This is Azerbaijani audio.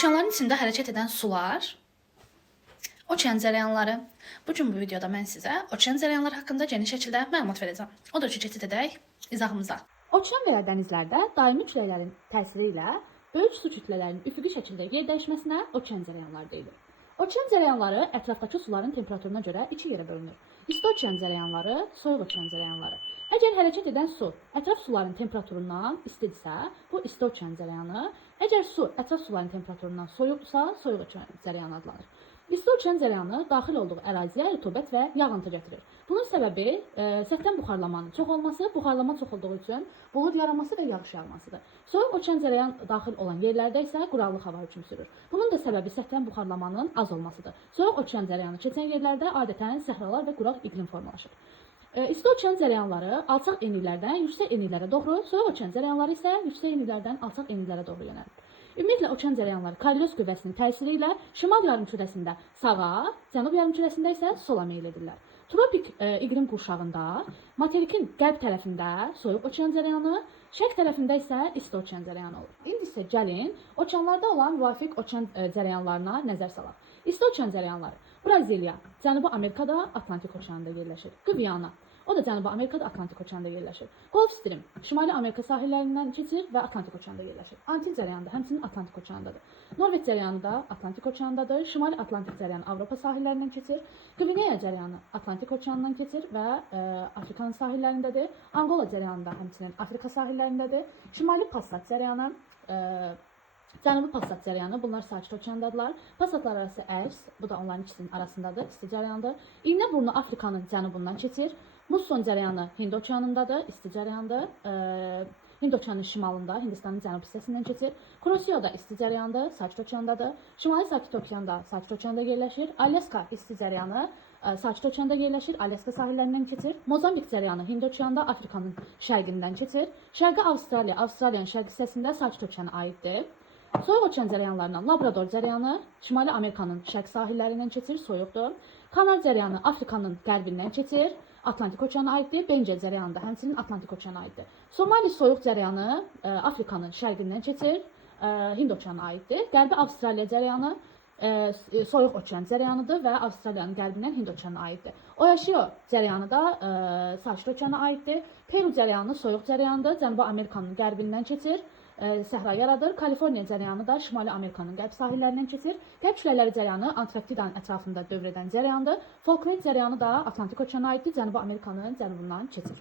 Okeanların içində hərəkət edən sular, okean cərəyanları. Bu gün bu videoda mən sizə okean cərəyanları haqqında geniş şəkildə məlumat verəcəm. Odur ki, keçid edək izahımıza. Okean və ya dənizlərdə daimi küləklərin təsiri ilə böyük su kütlələrinin üfüqi şəkildə yer dəyişməsinə okean cərəyanları deyilir. Okean cərəyanları ətrafdakı suların temperaturuna görə iki yerə bölünür. İsti okean cərəyanları, soyuq okean cərəyanları. Əgər hərəkət edən su ətraf suların temperaturundan istidirsə, bu isti okean cərəyanı. Əgər su ətraf suların temperaturundan soyuqdursa, soyuq okean cərəyanı adlanır. İsti okean cərəyanı daxil olduğu əraziyə rütubət və yağıntı gətirir. Bunun səbəbi səthdən buxarlamanın çox olması, buxarlama çox olduğu üçün bulud yaranması və yağış yağmasıdır. Soyuq okean cərəyan daxil olan yerlərdə isə quraqlıq hava hökm sürür. Bunun da səbəbi səthdən buxarlamanın az olmasıdır. Soyuq okean cərəyanı keçən yerlərdə adətən səhralar və quraq iqlim formalaşır. İsti okean cərəyanları alçaq enliklərdən yüksək enliklərə doğru, soyuq okean cərəyanları isə yüksək enliklərdən alçaq enliklərə doğru yönəlir. Ümumiyyətlə okean cərəyanları Koriolis qüvvəsinin təsiri ilə şimal yarımkürəsində sağa, cənub yarımkürəsində isə sola meyl edirlər. Tropik iqlim qurşağında materikin qərb tərəfində soyuq okean cərəyanı, şərq tərəfində isə isti okean cərəyanı olur. İndi isə gəlin okeanlarda olan müvafiq okean cərəyanlarına nəzər salaq. İsti okean cərəyanları Braziliya, Cənubi Amerikada Atlantik okeanında yerləşir. Qviana, o da Cənubi Amerikada Atlantik okeanında yerləşir. Gulf Stream Şimali Amerika sahillərindən keçir və Atlantik okeanında yerləşir. Antil cərəyanı da həmçinin Atlantik okeanındadır. Norveç cərəyanı da Atlantik okeanındadır. Şimali Atlantik cərəyanı Avropa sahillərindən keçir. Qvineya cərəyanı Atlantik okeanından keçir və Afrikanın sahillərindədir. Angola cərəyanı da həmçinin Afrika sahillərindədir. Şimali Passat cərəyanı Cənubi Passat cərəyanı, bunlar sakit okeandadırlar. Passatlar arası ərs, bu da onların ikisinin arasındadır, isti cərəyandır. İğnəburnu Afrikanın cənubundan keçir. Musson cərəyanı Hind okeanındadır, isti cərəyandır. Hind okeanının şimalında, Hindistanın cənub hissəsindən keçir. Kurosio da isti cərəyandır, sakit okeandadır. Şimali sakit okeanda, sakit okeanda yerləşir. Alyaska isti cərəyanı, sakit okeanda yerləşir, Alyaska sahillərindən keçir. Mozambik cərəyanı Hind okeanda, Afrikanın şərqindən keçir. Şərqi Avstraliya, Avstraliyanın şərq hissəsində sakit okeana aiddir. Soyuq okean cərəyanlarından Labrador cərəyanı Şimali Amerikanın şərq sahillərindən keçir, soyuqdur. Kanar cərəyanı Afrikanın qərbindən keçir, Atlantik okeana aiddir. Bencə cərəyanı da həmçinin Atlantik okeana aiddir. Somali soyuq cərəyanı Afrikanın şərqindən keçir, Hind okeana aiddir. Qərbi Avstraliya cərəyanı soyuq okean cərəyanıdır və Avstraliyanın qərbindən Hind okeana aiddir. Oyaşio cərəyanı da sakit okeana aiddir. Peru cərəyanı soyuq cərəyanıdır, Cənubi Amerikanın qərbindən keçir, səhra yaradır. Kaliforniya cərəyanı da Şimali Amerikanın qərb sahillərindən keçir. Qərb külələri cərəyanı Antarktidanın ətrafında dövr edən cərəyandır. Falkland cərəyanı da Atlantik okeana aiddir, Cənubi Amerikanın cənubundan keçir.